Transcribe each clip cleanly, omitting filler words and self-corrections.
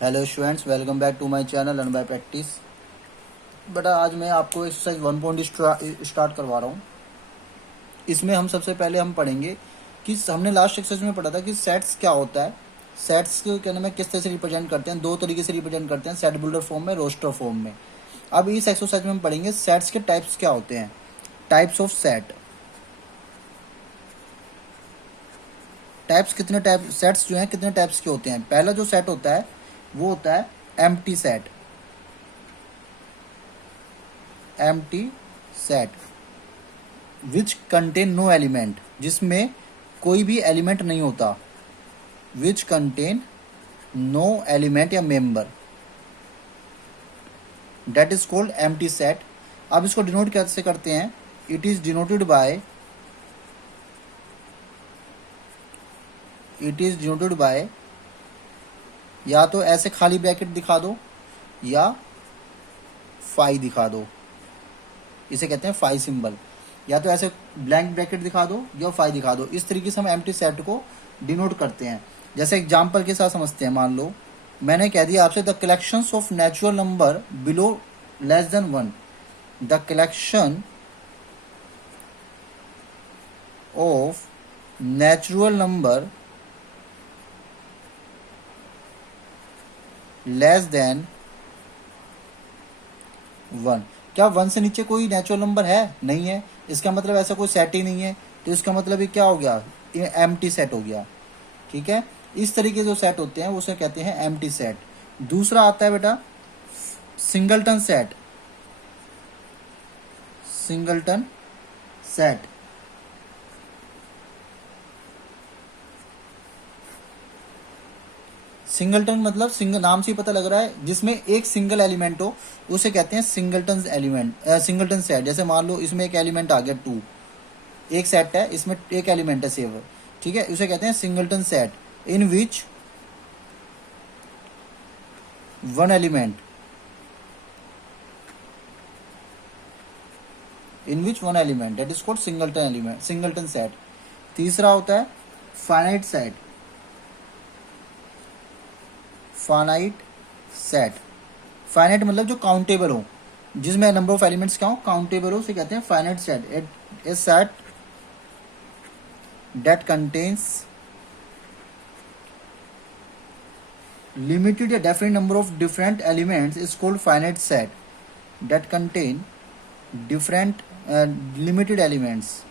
Hello students, welcome back to my channel learn by practice. बेटा आज मैं आपको एक्सरसाइज 1 स्टार्ट करवा रहा हूँ। इसमें हम सबसे पहले हम पढ़ेंगे कि हमने लास्ट एक्सरसाइज में पढ़ा था कि सेट्स क्या होता है। सेट्स को कहने में किस तरह से रिप्रेजेंट करते हैं, दो तरीके से रिप्रेजेंट करते हैं, सेट बिल्डर फॉर्म में, रोस्टर फॉर्म में। अब इस एक्सरसाइज में हम पढ़ेंगे सेट्स के टाइप्स क्या होते हैं, टाइप्स ऑफ सेट। टाइप्स कितने टाइप सेट्स जो हैं कितने टाइप्स के होते हैं। पहला जो सेट होता है वो होता है empty set. Empty set which contain no element, जिसमें कोई भी एलिमेंट नहीं होता। विच कंटेन नो एलिमेंट या member, that is called empty set. अब इसको डिनोट कैसे करते हैं, इट इज डिनोटेड बाय या तो ऐसे खाली ब्रैकेट दिखा दो या फाई दिखा दो, इसे कहते हैं फाई सिंबल। या तो ऐसे ब्लैंक ब्रैकेट दिखा दो या फाई दिखा दो। इस तरीके से हम एम्प्टी सेट को डिनोट करते हैं। जैसे एग्जांपल के साथ समझते हैं। मान लो मैंने कह दिया आपसे the collections of natural number below less than 1। The collection of natural number less then 1। क्या 1 से नीचे कोई नेचुरल नंबर है? नहीं है। इसका मतलब ऐसा कोई सेट ही नहीं है। तो इसका मतलब ये क्या हो गया, ये एम्प्टी सेट हो गया। ठीक है, इस तरीके जो सेट होते हैं उसे कहते हैं एम्प्टी सेट। दूसरा आता है बेटा singleton set. Singleton set singleton मतलब नाम से ही पता लग रहा है, जिसमें एक सिंगल एलिमेंट हो उसे कहते हैं सिंगलटन सेट। जैसे मान लो इसमें एक एलिमेंट आ गया 2, एक सेट है, इसमें एक एलिमेंट है सेव। ठीक है, उसे कहते हैं singleton set in which one element that is called singleton set. तीसरा होता है फाइनाइट सेट। फाइनाइट मतलब जो काउंटेबल हो, जिसमें नंबर ऑफ एलिमेंट्स क्या हो, काउंटेबल हो, उसे कहते हैं finite set. A set that contains limited या definite number of different elements is called finite set that contain different limited elements।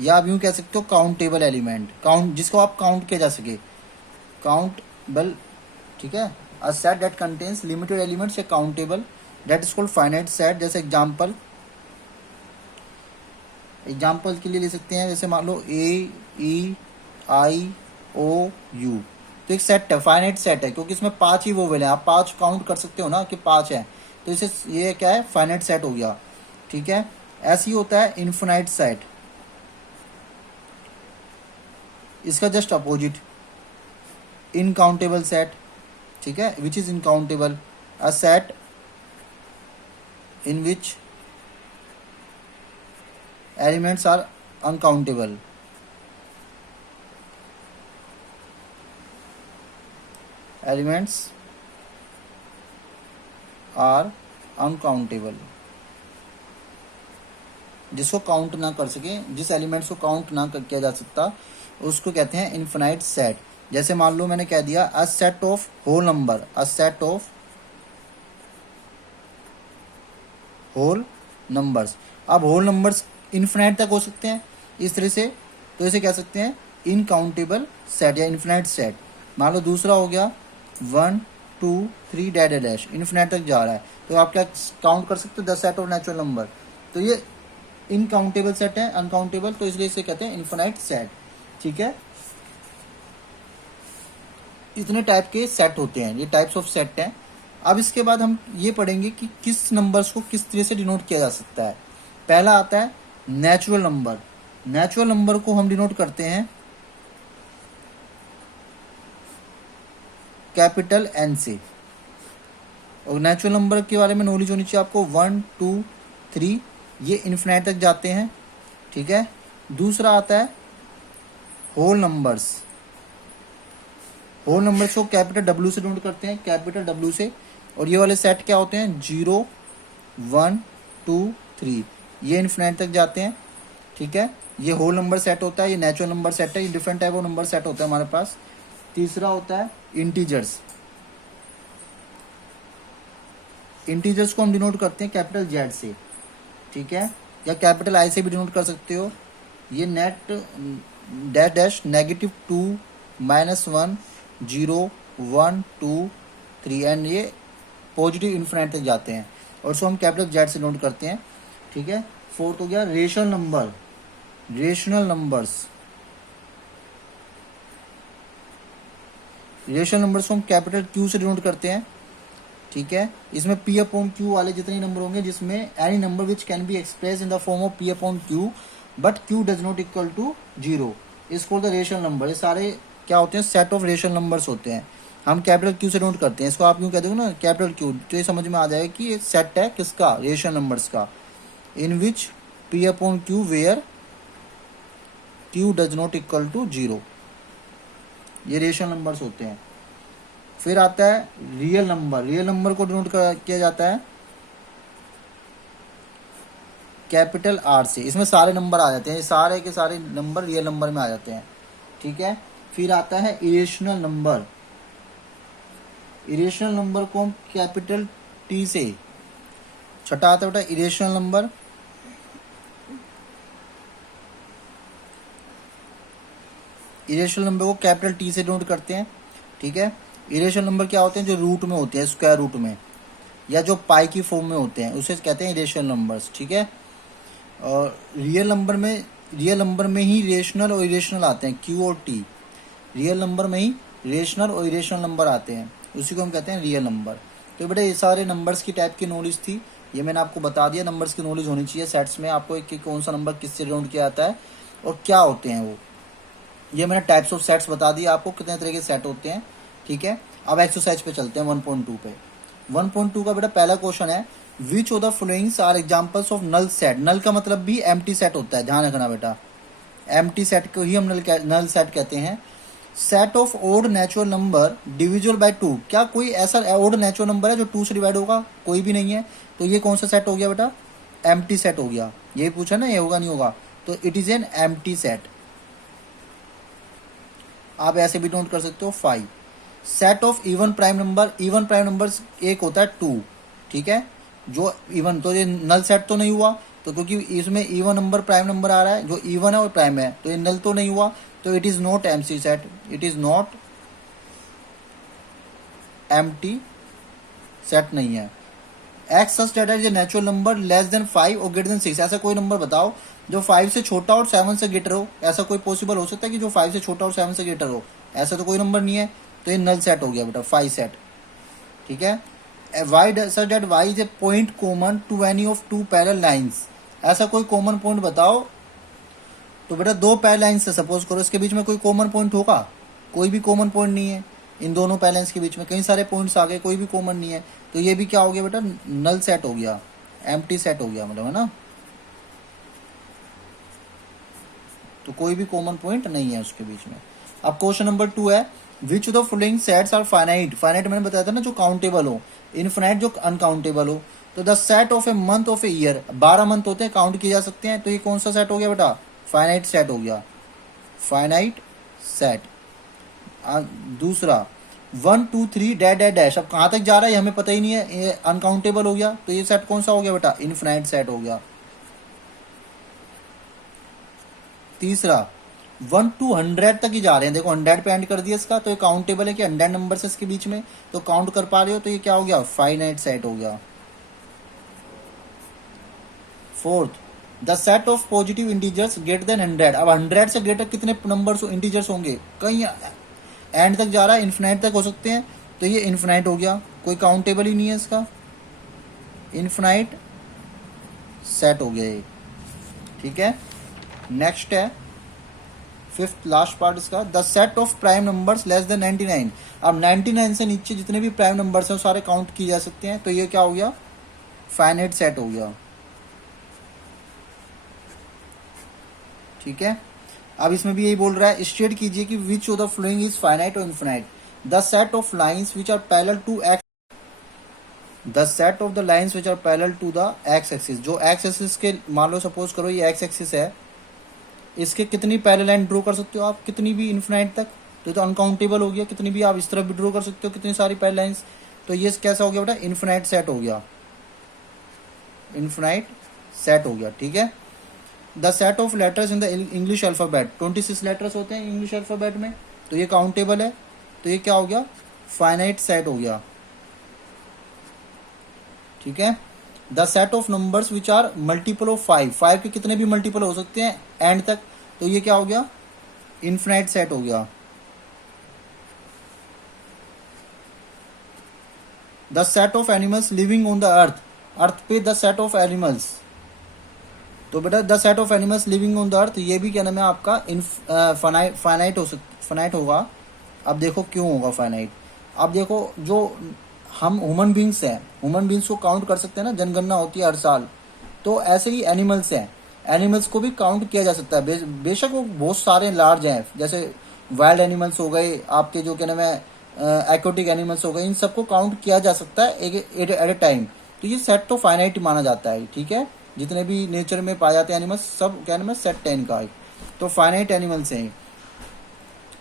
या आप यूं कह सकते हो काउंटेबल एलिमेंट, जिसको आप काउंट किया जा सके, काउंटेबल। ठीक है, a set that contains limited elements या countable that is called finite set. जैसे एग्जांपल के लिए ले सकते हैं, जैसे मान लो AEIOU, तो एक सेट है, फाइनाइट सेट है, क्योंकि इसमें 5 ही वोवेल हैं। आप 5 काउंट कर सकते हो ना कि 5 है, तो इसे ये क्या है, फाइनाइट सेट हो गया। ठीक है, ऐसे ही होता है इनफिनाइट सेट, इसका जस्ट अपोजिट इनकाउंटेबल सेट। ठीक है, which is uncountable, a set in which elements are uncountable. Elements are uncountable, जिसको काउंट ना कर सके, जिस एलिमेंट्स को काउंट ना किया जा सकता, उसको कहते हैं इनफिनाइट सेट। जैसे मान लो मैंने कह दिया a set of whole number, a set of whole numbers. अब होल नंबर्स इनफिनाइट तक हो सकते हैं इस तरह से, तो इसे कह सकते हैं इनकाउंटेबल सेट या इनफिनाइट सेट। मान लो दूसरा हो गया 1 2 3 डैश डैश, इनफिनाइट तक जा रहा है, तो आप क्या काउंट कर सकते हो, the set of natural number. तो ये इनकाउंटेबल सेट है, अनकाउंटेबल, तो इसलिए इसे कहते हैं इनफिनाइट सेट। ठीक है, इतने टाइप के सेट होते हैं, ये टाइप्स ऑफ सेट हैं। अब इसके बाद हम ये पढ़ेंगे कि किस नंबर्स को किस तरह से डिनोट किया जा सकता है। पहला आता है नेचुरल नंबर। नेचुरल नंबर को हम डिनोट करते हैं कैपिटल N से। और नेचुरल नंबर के बारे में नॉलेज होनी चाहिए आपको। 1 2 3 ये इन्फिनाइट तक जाते हैं। ठीक है, दूसरा आता है होल नंबर्स, होल नंबर्स को कैपिटल डब्ल्यू से डिनोट करते हैं, कैपिटल डब्ल्यू से। और ये वाले सेट क्या होते हैं, 0 1 2 3, ये इन्फिनाइट तक जाते हैं। ठीक है, ये होल नंबर सेट होता है, ये नेचुरल नंबर सेट है, ये different type of number set होता है हमारे पास। तीसरा होता है इंटीजर्स। इंटीजर्स को हम डिनोट करते हैं कैपिटल जेड से। ठीक है, या कैपिटल आई से भी डिनोट कर सकते हो। ये नेट डैश डैश -2 -1 0 1 2 3 एंड ये पॉजिटिव इन्फिनाइट तक जाते हैं, और इसको हम कैपिटल जेड से नोट करते हैं। ठीक है, फोर्थ हो गया rational number, rational numbers. Rational numbers को हम कैपिटल क्यू से डिनोट करते हैं। ठीक है, इसमें पी अपॉन क्यू वाले जितने नंबर होंगे, जिसमें any number which can be express in the form of P upon Q but Q does not equal to 0 is called the rational number. ये सारे क्या होते हैं, सेट ऑफ रेशनल नंबर्स होते हैं। हम कैपिटल क्यू से नोट करते हैं, इसको आप यूँ कह दोगे ना कैपिटल क्यू, तो ये समझ में आ जाएगा कि ये सेट है किसका, रेशनल नंबर्स का। In which p upon q where q does not equal to 0, ये रेशनल नंबर्स होते हैं। फिर आता है रियल नंबर। रियल नंबर को डिनोट किया जाता है कैपिटल आर से। इसमें सारे नंबर आ जाते हैं, सारे के सारे नंबर रियल नंबर में आ जाते हैं। ठीक है, फिर आता है इरेशनल नंबर। इरेशनल नंबर को हम कैपिटल टी से, छठा आता है बेटा इरेशनल नंबर। इरेशनल नंबर को कैपिटल टी से डिनोट करते हैं। ठीक है, इरेशनल नंबर क्या होते हैं, जो रूट में होते हैं, स्क्वायर रूट में या जो पाई की फॉर्म में होते हैं, उसे कहते हैं इरेशनल नंबर्स। ठीक है, और रियल नंबर में ही रेशनल और इरेशनल आते हैं, क्यू और टी। रियल नंबर में ही रेशनल और इरेशनल नंबर आते हैं, उसी को हम कहते हैं रियल नंबर। तो बेटा ये सारे नंबर्स की टाइप की नॉलेज थी, ये मैंने आपको बता दिया। नंबर्स की नॉलेज होनी चाहिए सेट्स में, आपको एक कौन सा नंबर किससे डिनोट किया जाता है और क्या होते हैं वो। ये मैंने टाइप्स ऑफ सेट्स बता दिए आपको, कितने तरह के सेट होते हैं। ठीक है, अब एक्सरसाइज पे चलते हैं 1.2 पे। 1.2 का बेटा पहला क्वेश्चन है, which of the followings are examples of null set. Null का मतलब भी एम्प्टी सेट होता है, ध्यान रखना बेटा, एम्प्टी सेट को ही हम नल सेट कहते हैं। Set of odd natural number divisible by 2, क्या कोई ऐसा ओड नेचुरल नंबर है जो 2 से डिवाइड होगा, कोई भी नहीं है। तो ये कौन सा सेट हो गया बेटा, एम्प्टी सेट हो गया। ये पूछा ना, ये होगा नहीं होगा, तो it is an empty set. आप ऐसे भी नोट कर सकते हो 5। Set of even prime number, even prime number एक होता है 2। ठीक है, जो इवन, तो ये नल सेट तो नहीं हुआ, तो क्योंकि इसमें इवन नंबर प्राइम नंबर आ रहा है, जो इवन है और प्राइम है, तो ये नल तो नहीं हुआ, तो it is not empty set, it is not empty set नहीं है। X such that is a natural number less than 5 और ग्रेटर देन 6, ऐसा कोई नंबर बताओ जो 5 से छोटा और 7 से ग्रेटर हो। ऐसा कोई पॉसिबल हो सकता है कि जो 5 से छोटा और 7 से ग्रेटर हो, ऐसा तो कोई नंबर नहीं है, तो ये नल सेट हो गया बेटा, 5 सेट। ठीक है, Y such that Y is a point common to any of 2 parallel lines, ऐसा कोई कॉमन पॉइंट बताओ। तो बेटा 2 पैरेलल लाइंस से सपोज करो, इसके बीच में कोई कॉमन पॉइंट होगा, कोई भी कॉमन पॉइंट नहीं है। इन दोनों पैरेलल लाइंस के बीच में कई सारे पॉइंट्स आ गए, कोई भी कॉमन नहीं है, तो ये भी क्या हो गया बेटा, नल सेट हो गया, एम्प्टी सेट हो गया, मतलब है ना, तो कोई भी कॉमन पॉइंट नहीं है उसके बीच में। अब क्वेश्चन नंबर 2 है, which of the following sets are finite. Finite मैंने बताया था ना, जो काउंटेबल हो, इनफाइनाइट जो अनकाउंटेबल हो। तो the set of a month of a year, 12 month होते हैं, काउंट किए जा सकते हैं, तो ये कौन सा सेट हो गया बेटा, फाइनाइट सेट हो गया, फाइनाइट सेट। दूसरा 1 2 3 डैश डैश डैश, अब कहाँ तक जा रहा है ये हमें पता ही नहीं है, ये अनकाउंटेबल हो गया, तो ये सेट कौन सा हो गया बेटा, इनफाइनाइट सेट हो गया। तीसरा 1 to 100 तक ही जा रहे हैं, देखो 100 पे एंड कर दिया इसका, तो ये काउंटेबल है कि 100 नंबर से इसके बीच में, तो काउंट कर पा रहे हो, तो ये क्या हो गया, फाइनाइट सेट हो गया। Fourth, the set of positive integers greater than 100, अब 100 से ग्रेटर कितने नंबर्स इंटीजर्स होंगे, कहीं एंड तक जा रहा है, इन्फिनाइट तक हो सकते हैं, तो ये इन्फिनाइट हो गया, कोई काउंटेबल ही नहीं है इसका, इन्फिनाइट सेट हो गया ये। ठीक है, नेक्स्ट है फिफ्थ लास्ट पार्ट इसका, the set of prime numbers less than 99। अब 99 से नीचे जितने भी प्राइम नंबर्स हैं सारे काउंट किए जा सकते हैं, तो ये क्या हो गया, फाइनाइट सेट हो गया। ठीक है, अब इसमें भी यही बोल रहा है, स्टेट कीजिए कि which of the flowing is finite और infinite. The set of lines which are parallel to x, the set of the lines which are parallel to the x axis, जो एक्स एक्सिस के, मान लो suppose करो ये x axis है, इसके कितनी parallel line draw कर सकते हो आप, कितनी भी इन्फिनाइट तक, तो अनकाउंटेबल हो गया, कितनी भी आप इस तरफ भी ड्रॉ कर सकते हो, कितनी सारी पैरेलल लाइन्स। तो ये कैसा हो गया बेटा, इन्फिनाइट सेट हो गया, इन्फिनाइट सेट हो गया, ठीक है। The set of letters in the English alphabet, 26 letters होते हैं इंग्लिश अल्फ़ाबेट में, तो ये काउंटेबल है, तो ये क्या हो गया, फाइनाइट सेट हो गया, ठीक है। The set of numbers which are multiple of 5, 5 के कितने भी मल्टीपल हो सकते हैं एंड तक, तो ये क्या हो गया, इन्फिनाइट सेट हो गया। The set of animals living on the earth, earth पे द सेट ऑफ एनिमल्स, तो बेटा the set of animals living on the earth, ये भी क्या नाम है आपका, फाइनाइट फाइनाइट होगा। अब देखो क्यों होगा फाइनाइट, अब देखो जो हम ह्यूमन बींग्स हैं, ह्यूमन बींग्स को काउंट कर सकते हैं ना, जनगणना होती है हर साल, तो ऐसे ही एनिमल्स हैं, एनिमल्स को भी काउंट किया जा सकता है। बेशक वो बहुत सारे लार्ज हैं, जैसे वाइल्ड एनिमल्स हो गए आपके, जो क्या नाम है एक्वेटिक एनिमल्स हो गए, इन सबको काउंट किया जा सकता है एट ए टाइम। तो ये सेट तो फाइनाइट माना जाता है, ठीक है। जितने भी नेचर में पाए जाते हैं एनिमल्स, सब क्या नाम है, सेट 10 का है, तो फाइनाइट एनिमल्स हैं।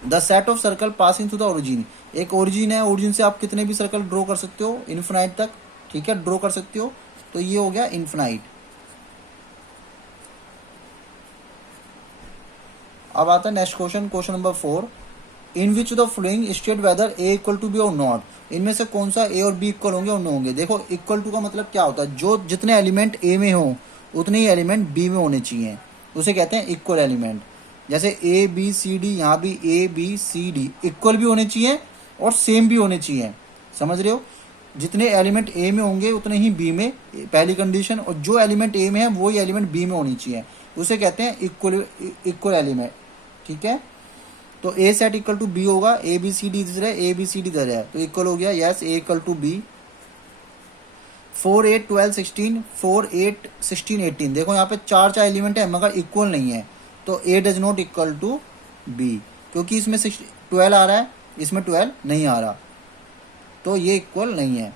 The set of circle passing through the origin, एक ओरिजिन है, ओरिजिन से आप कितने भी सर्कल ड्रॉ कर सकते हो इन्फिनाइट तक, ठीक है, ड्रॉ कर सकते हो, तो ये हो गया इन्फिनाइट। अब आता है next question, question number 4, in which the following state whether A equal to B और नॉट, इनमें से कौन सा ए और बी इक्वल होंगे और नो होंगे। देखो इक्वल टू का मतलब क्या होता है, जो जितने एलिमेंट ए में हो उतने ही एलिमेंट बी में होने चाहिए, उसे कहते हैं इक्वल एलिमेंट। जैसे ए बी सी डी, यहाँ भी A B C D equal भी होने चाहिए और सेम भी होने चाहिए, समझ रहे हो। जितने एलिमेंट ए में होंगे उतने ही बी में, पहली कंडीशन, और जो एलिमेंट ए में है वही एलिमेंट बी में होनी चाहिए, उसे कहते हैं इक्वल एलिमेंट, ठीक है। तो ए सेट इक्वल टू बी होगा, ए बी सी डी इधर है, ए बी सी डी इधर है, तो इक्वल हो गया, yes A equal to B. 4 8 12 16, 4 8 16 18, देखो यहाँ पे चार एलिमेंट है मगर इक्वल नहीं है, तो A does not equal to B, क्योंकि इसमें 12 आ रहा है, इसमें 12 नहीं आ रहा, तो ये इक्वल नहीं है।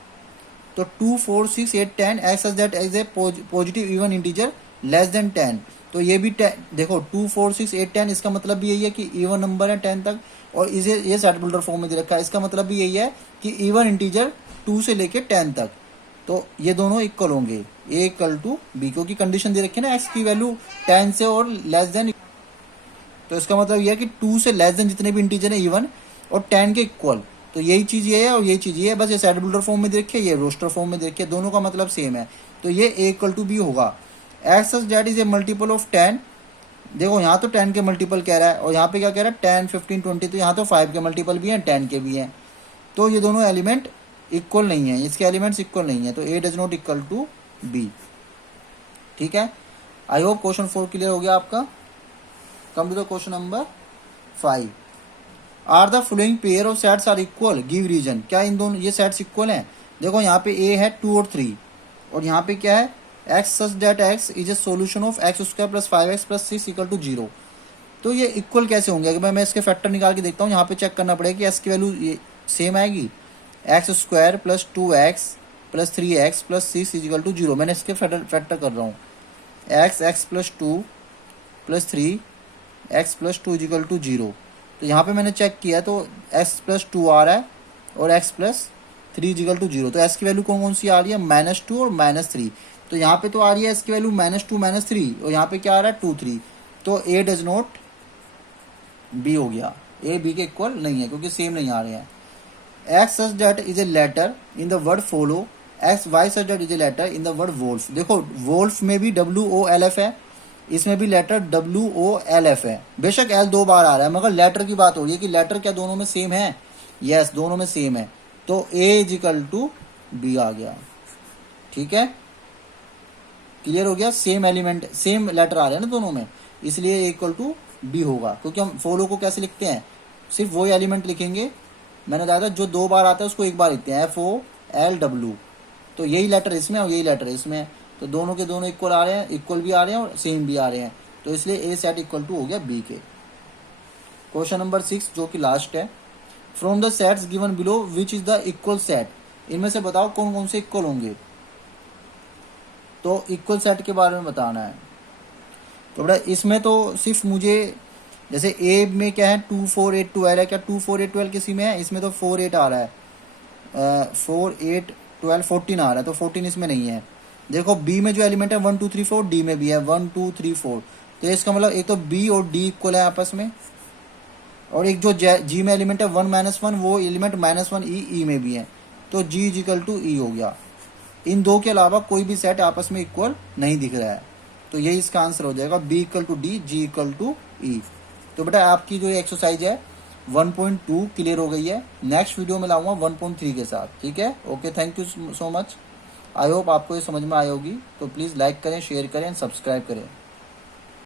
तो 2 4 6 8 10 x such that as a positive even integer less than 10, तो ये भी देखो 2 4 6 8 10, इसका मतलब भी यही है कि इवन नंबर है 10 तक, और इसे ये सेट बिल्डर फॉर्म में दे रखा है, इसका मतलब भी यही है कि इवन इंटीजर 2 से लेके 10 तक, तो ये दोनों इक्वल होंगे, ए इक्वल टू बी, क्योंकि कंडीशन दे रखी है ना एक्स की वैल्यू 10 से और लेस देन, तो इसका मतलब यह है कि 2 से लेस देन जितने भी इंटीजर है इवन और 10 के इक्वल, तो यही चीज़ ये है और यही चीज़ ये है, बस ये सेट बिल्डर फॉर्म में दे रखी है, ये रोस्टर फॉर्म में दे रखी है, दोनों का मतलब सेम है, तो ये ए इक्वल टू बी होगा। X such that is A multiple of 10, देखो यहाँ तो 10 के मल्टीपल कह रहा है और यहाँ पे क्या कह रहा है 10 15 20, तो यहाँ तो 5 के मल्टीपल भी हैं 10 के भी हैं, तो ये दोनों एलिमेंट इक्वल नहीं है, इसके एलिमेंट्स इक्वल नहीं है, तो A does not equal to B, ठीक है। आई होप क्वेश्चन 4 क्लियर हो गया आपका। Come to the question number 5, are the following pair of sets are equal, give reason, क्या इन दोनों ये सेट्स इक्वल हैं। देखो यहाँ पे ए है 2 और 3, और यहाँ पे क्या है x such that x is a solution of x square plus 5x plus 6 equal to 0, तो ये इक्वल कैसे होंगे, अगर मैं इसके फैक्टर निकाल के देखता हूँ, यहाँ पे चेक करना पड़ेगा कि एक्स की वैल्यू ये सेम आएगी, x square plus 2x plus 3x plus 6 equal to 0, मैंने इसके फैक्टर कर रहा हूँ, x plus 2 plus 3x plus 2 equal to 0, तो यहाँ पे मैंने चेक किया तो x प्लस 2 आ रहा है और x प्लस 3 इक्वल टू 0, तो x की वैल्यू कौन कौन सी आ रही है, -2 और -3, तो यहाँ पे तो आ रही है इसकी वैल्यू -2 -3, और यहाँ पे क्या आ रहा है 2 3, तो ए डज नॉट बी हो गया, ए बी के इक्वल नहीं है क्योंकि सेम नहीं आ रहे हैं। X such that is a letter in the word follow, x y such that is a letter in the word wolf, देखो वोल्फ में भी WOLF है, इसमें भी लेटर WOLF है, बेशक एल 2 बार आ रहा है मगर लेटर की बात हो रही है कि लेटर क्या दोनों में सेम है, यस दोनों में सेम है, तो ए इज इक्वल टू बी आ गया, ठीक है, क्लियर हो गया। सेम एलिमेंट सेम लेटर आ रहे हैं ना दोनों में, इसलिए ए इक्वल टू बी होगा, क्योंकि हम फॉलो को कैसे लिखते हैं, सिर्फ वही एलिमेंट लिखेंगे, मैंने बताया था जो 2 बार आता है उसको एक बार लिखते हैं FOLW, तो यही लेटर इसमें और यही लेटर इसमें, तो दोनों के दोनों इक्वल आ रहे हैं, इक्वल भी आ रहे हैं और सेम भी आ रहे हैं, तो इसलिए ए सेट इक्वल टू हो गया बी के, क्वेश्चन नंबर 6 जो कि लास्ट है, from the sets given below which is the equal set, इनमें से बताओ कौन कौन से इक्वल होंगे। तो इक्वल सेट के बारे में बताना है। तो बेटा इसमें तो सिर्फ मुझे, जैसे ए में क्या है 2 4 8 12 है, क्या 2 4 8 12 किसी में है, इसमें तो 4 8 आ रहा है, 4 8 12 14 आ रहा है, तो 14 इसमें नहीं है। देखो बी में जो एलिमेंट है 1 2 3 4, डी में भी है 1 2 3 4, तो इसका मतलब एक तो बी और डी इक्वल है आपस में, और एक जो जी में एलिमेंट है 1 -1, वो एलिमेंट -1 ई में भी है, तो जी इज इक्वल टू ई हो गया। इन दो के अलावा कोई भी सेट आपस में इक्वल नहीं दिख रहा है, तो यही इसका आंसर हो जाएगा, B equal to D, G equal to E. तो बेटा आपकी जो एक्सरसाइज है 1.2 क्लियर हो गई है। नेक्स्ट वीडियो में लाऊंगा 1.3 के साथ, ठीक है। Okay, thank you so much. I hope आपको ये समझ में आई होगी। तो प्लीज़ लाइक करें, शेयर करें एंड सब्सक्राइब करें।